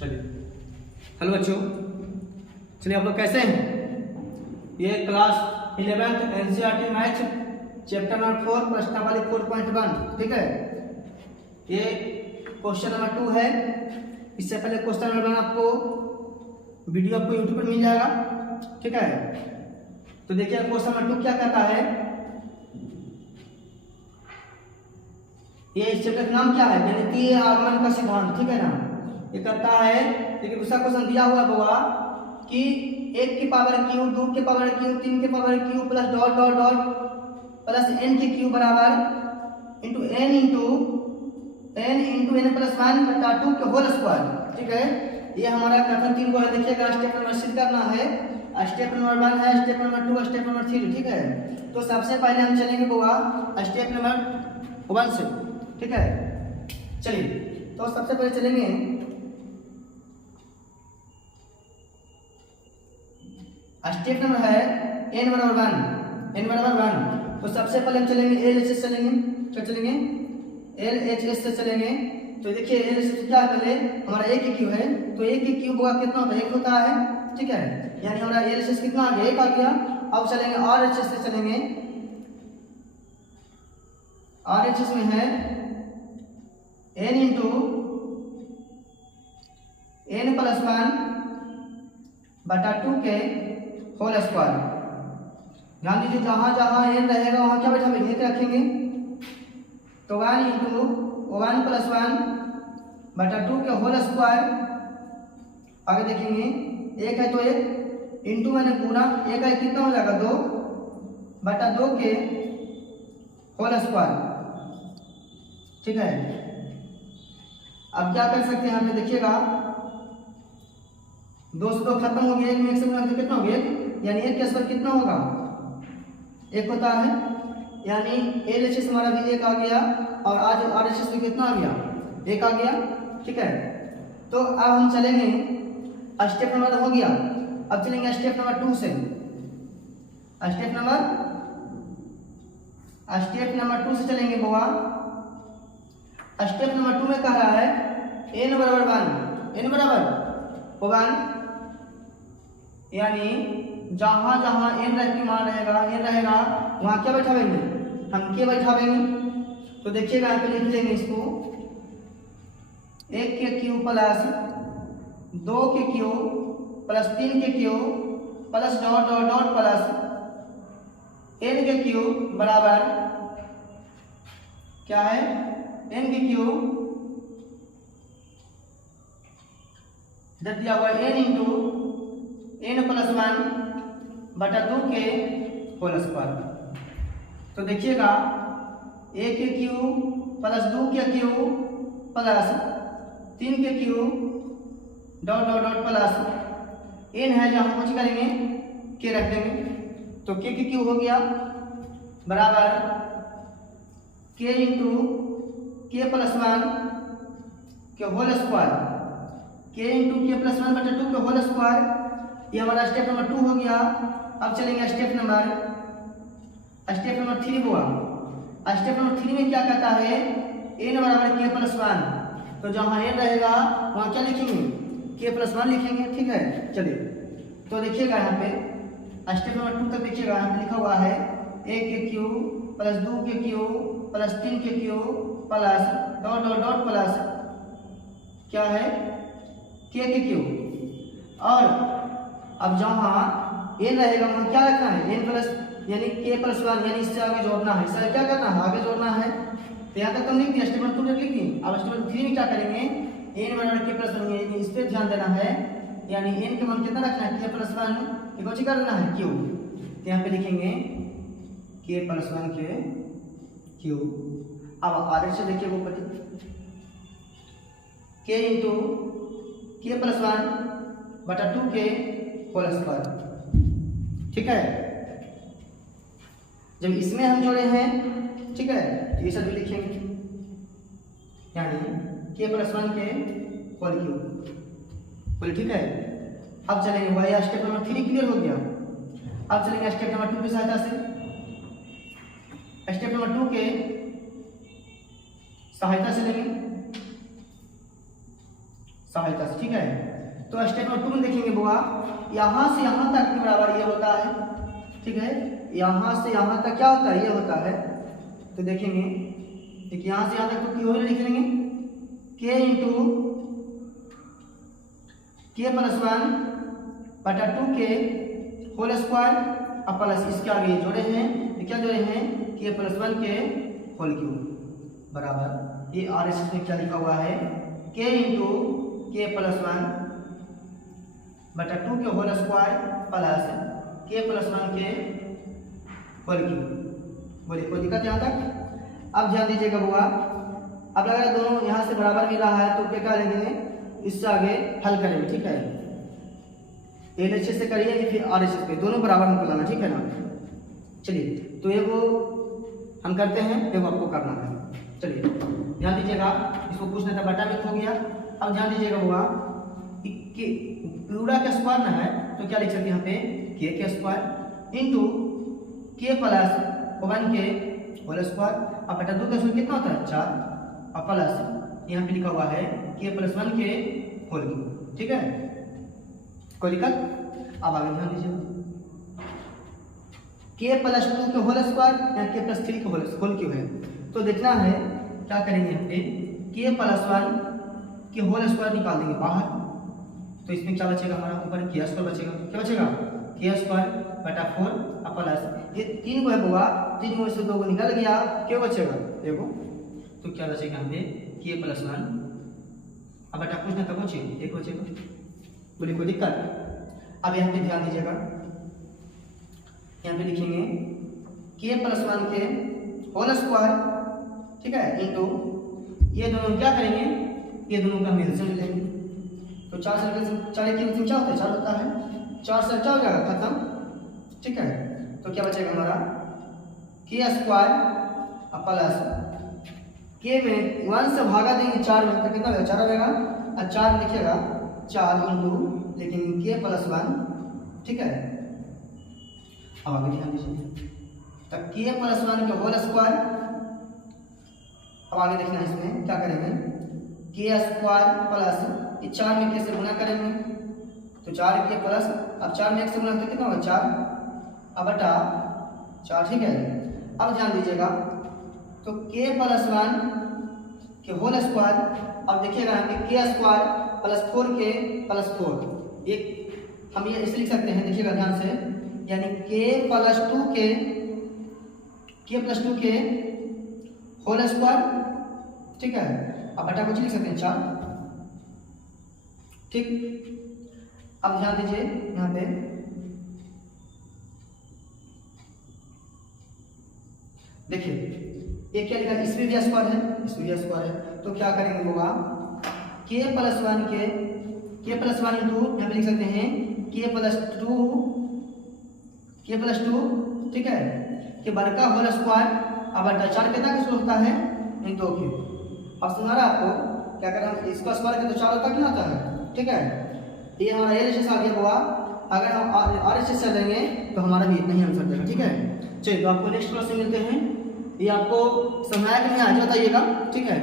चलिए, हेलो बच्चों, चलिए आप लोग कैसे हैं। ये class 11th NCERT math chapter number 4 प्रश्नावली 4.1, ठीक है। ये क्वेश्चन नंबर 2 है। इससे पहले क्वेश्चन नंबर 1 आपको वीडियो आपको यूट्यूब पर मिल जाएगा, ठीक है। तो देखिए क्वेश्चन नंबर 2 क्या कहता है। ये इस चैप्टर का नाम क्या है, गणितीय आगमन का सिद्धांत, ठीक है ना। ये कहता है, देखिए दूसरा क्वेश्चन दिया हुआ होगा कि 1 की पावर क्यू, 2 की पावर क्यू, 3 की power Q plus dot dot dot plus n की क्यू बराबर इंटू n प्लस 1 बटा 2 के होल स्क्वायर, ठीक है। ये हमारा कथन 3 को है। देखिएगा स्टेप नंबर सिद्ध करना है। स्टेप नंबर 1 है, स्टेप नंबर 2, स्टेप नंबर 3, ठीक है। तो सबसे पहले हम चलेंगे होगा स्टेप नंबर 1 से, ठीक है। चलिए, तो सबसे पहले चलेंगे स्टेप नंबर है n बराबर 1। तो सबसे पहले हम चलेंगे LHS चलेंगे। क्या चलेंगे? LHS से चलेंगे। तो देखिए LHS क्या पहले हमारा एक ही क्यू है, तो एक ही क्यूब होगा कितना होता है, 1 होता है, ठीक है। यानी हमारा LHS कितना आ गया, 1 आ गया। अब चलेंगे RHS से चलेंगे। RHS में है n इंटू n प्लस 1 बटा 2 के होल स्क्वायर। ध्यान दीजिए जहां जहां n रहेगा वहां क्या बैठाएंगे, 1 रखेंगे। तो 1 इंटू 1 प्लस 1 बटा 2 के होल स्क्वायर। आगे देखेंगे 1 है तो 1 इंटू मैंने गुना 1 है कितना हो जाएगा 2 बटा 2 के होल स्क्वायर, ठीक है। अब क्या कर सकते हैं यहाँ पे देखिएगा, 2 से 2 खत्म हो गया, 1 में 1 से गुना तो कितना हो गया, यानी 1 के स्क्वायर कितना होगा 1 होता है। यानी LHS हमारा भी 1 आ गया और आज RHS भी कितना आ गया 1 आ गया, ठीक है। तो अब हम चलेंगे स्टेप नंबर हो गया। अब चलेंगे स्टेप नंबर 2 से। स्टेप नंबर 2 से चलेंगे बुआ। स्टेप नंबर 2 में कह रहा है n बराबर 1 यानी जहां जहां n की मान रहेगा वहां क्या बैठाएंगे, हम के बैठाएंगे। तो देखिएगा यहाँ पे लिख लेंगे इसको 1 के क्यू प्लस 2 के क्यू प्लस 3 के Q plus dot dot dot plus n के क्यू बराबर क्या है, n के क्यू इधर दिया हुआ n इंटू n प्लस 1 बटा 2 के होल स्क्वायर। तो देखिएगा 1 के क्यू प्लस 2 के क्यू प्लस 3 के Q dot dot dot plus n है जहां कुछ करेंगे के रख देंगे। तो के क्यू हो गया बराबर के इंटू के प्लस 1 के होल स्क्वायर, के इंटू के प्लस 1 बटा 2 के होल स्क्वायर। ये हमारा स्टेप नंबर 2 हो गया। अब चलेंगे स्टेप नंबर 3 हुआ। स्टेप नंबर 3 में क्या कहता है n बराबर के प्लस 1। तो जहां n रहेगा वहां क्या लिखेंगे के प्लस 1 लिखेंगे, ठीक है। चलिए, तो देखिएगा यहाँ पे स्टेप नंबर 2 तक देखिएगा, यहाँ पे लिखा हुआ है 1 के क्यू प्लस 2 के क्यू प्लस 3 के Q plus dot dot dot plus क्या है के क्यू। और अब जहां n रहेगा वहां क्या रखना है, n प्लस यानी के प्लस 1, यानी इससे आगे जोड़ना है, इससे क्या करना है आगे जोड़ना है। तो यहाँ तक तो लिख दिया, स्टेप नंबर 2 तक लिख दी। अब स्टेप नंबर 3 में क्या करेंगे, n बराबर के प्लस 1 यानी इस पे ध्यान देना है। यानी n के मान कितना रखना है, के प्लस 1 को कुछ करना है क्यू। तो यहाँ पे लिखेंगे के प्लस 1 के क्यू। अब आगे से देखिए वो पति के इंटू के प्लस 1 बटा 2 के होल स्क्वायर, ठीक है। जब इसमें हम जोड़े हैं, ठीक है, तो ये सब भी लिखेंगे यानी के प्लस 1 के होल क्यूब, बोले ठीक है। अब चलेंगे वही स्टेप नंबर 3 क्लियर हो गया। अब चलेंगे स्टेप नंबर 2 की सहायता से। स्टेप नंबर 2 के सहायता से लेंगे सहायता से, ठीक है। तो स्टेप नंबर 2 में देखेंगे बुआ, यहाँ से यहाँ तक के बराबर ये होता है, ठीक है। यहाँ से यहाँ तक क्या होता है, ये होता है। तो देखेंगे देखिए यहाँ से यहाँ तक तो क्यों लिख लेंगे k इंटू k प्लस 1 बटा 2k होल स्क्वायर अब प्लस इसके आगे जोड़े हैं, तो क्या जोड़े हैं k प्लस 1 के होल क्यूब बराबर ये RHS में क्या लिखा हुआ है k इंटू k प्लस 1 बटा 2 के whole square plus k plus 1 के होल क्यूब। बोलिए कोई दिक्कत यहाँ तक? अब ध्यान दीजिएगा बुआ, अब अगर दोनों यहाँ से बराबर मिल रहा है तो क्या लेंगे, इससे आगे हल करेंगे, ठीक है। LHS से करिए या फिर RHS पे, दोनों बराबर हमको लाना, ठीक है ना। चलिए तो ये वो हम करते हैं, ये वो आपको करना है। चलिए ध्यान दीजिएगा, इसको पूछना था बटा में हो गया। अब ध्यान दीजिएगा बुआ, पूरा का स्क्वायर ना है तो क्या लिख सकते हैं यहाँ पे k के स्क्वायर इंटू k प्लस 1 के होल स्क्वायर अब बटा 2 का स्क्वायर कितना होता है 4 और प्लस यहाँ पे लिखा हुआ है k प्लस 1 के होल क्यूब, ठीक है। कोई दिक्कत? अब आगे ध्यान दीजिए, k प्लस 2 के होल स्क्वायर या k प्लस 3 के होल क्यूब है, तो देखना है क्या करेंगे यहाँ पे k प्लस 1 के होल स्क्वायर निकाल देंगे बाहर, तो इसमें क्या बचेगा हमारा ऊपर k स्क्वायर बचेगा, क्या बचेगा k स्क्वायर बटा 4 और प्लस ये 3 को है बुआ, 3 में से 2 को निकल गया, क्या बचेगा देखो, तो क्या बचेगा यहाँ पे k प्लस 1 अब बटा कुछ ना तो बचे एक बचेगा। बोलिए कोई दिक्कत? अब यहाँ पे ध्यान दीजिएगा, यहाँ पे लिखेंगे k प्लस 1 के होल स्क्वायर, ठीक है, इंटू ये दोनों क्या करेंगे, ये दोनों का एलसीएम लेंगे, तो 4 सर्कल 4 की एलसीएम क्या होता है 4 होता है, 4 से क्या हो जाएगा खत्म, ठीक है। तो क्या बचेगा हमारा k स्क्वायर प्लस k में 1 से भागा देंगे 4 में तो कितना होगा 4 आएगा, और 4 में लिखिएगा 4 इंटू लेकिन k प्लस 1, ठीक है। अब आगे ध्यान दीजिए, तो k प्लस 1 के होल स्क्वायर, अब आगे देखना है इसमें क्या करेंगे k स्क्वायर प्लस ये 4 में k से गुना करेंगे, तो 4k प्लस अब 4 में 1 से गुना तो कितना होगा 4 अब बटा 4, ठीक है। अब ध्यान दीजिएगा, तो k प्लस 1 के होल स्क्वायर, अब देखिएगा यहाँ पे k square plus 4k plus 4 एक हम ये ऐसे लिख सकते हैं, देखिएगा ध्यान से, यानी k प्लस 2 के होल स्क्वायर, ठीक है। अब बटा कुछ लिख सकते हैं 4, ठीक। अब ध्यान दीजिए यहाँ पे देखिए ये क्या लिखा है, इसमें भी स्क्वायर है, इसमें भी स्क्वायर है, तो क्या करेंगे होगा k प्लस 1 के k प्लस 1 इंटू यहाँ पे लिख सकते हैं k प्लस 2, ठीक है, के बार का होल स्क्वायर अब बटा 4 कितना किस होता है इन 2 क्यूब। अब सुना रहा आपको क्या करें, हम इसका स्क्वायर करें तो 4 होता कितना होता है, ठीक है। ये हमारा LHS आ गया हुआ, अगर हम RHS से लेंगे तो हमारा भी इतना ही आंसर देगा, ठीक है। चलिए तो आपको नेक्स्ट क्लास में मिलते हैं, ये आपको समझाया कि नहीं आज बताइएगा, ठीक है।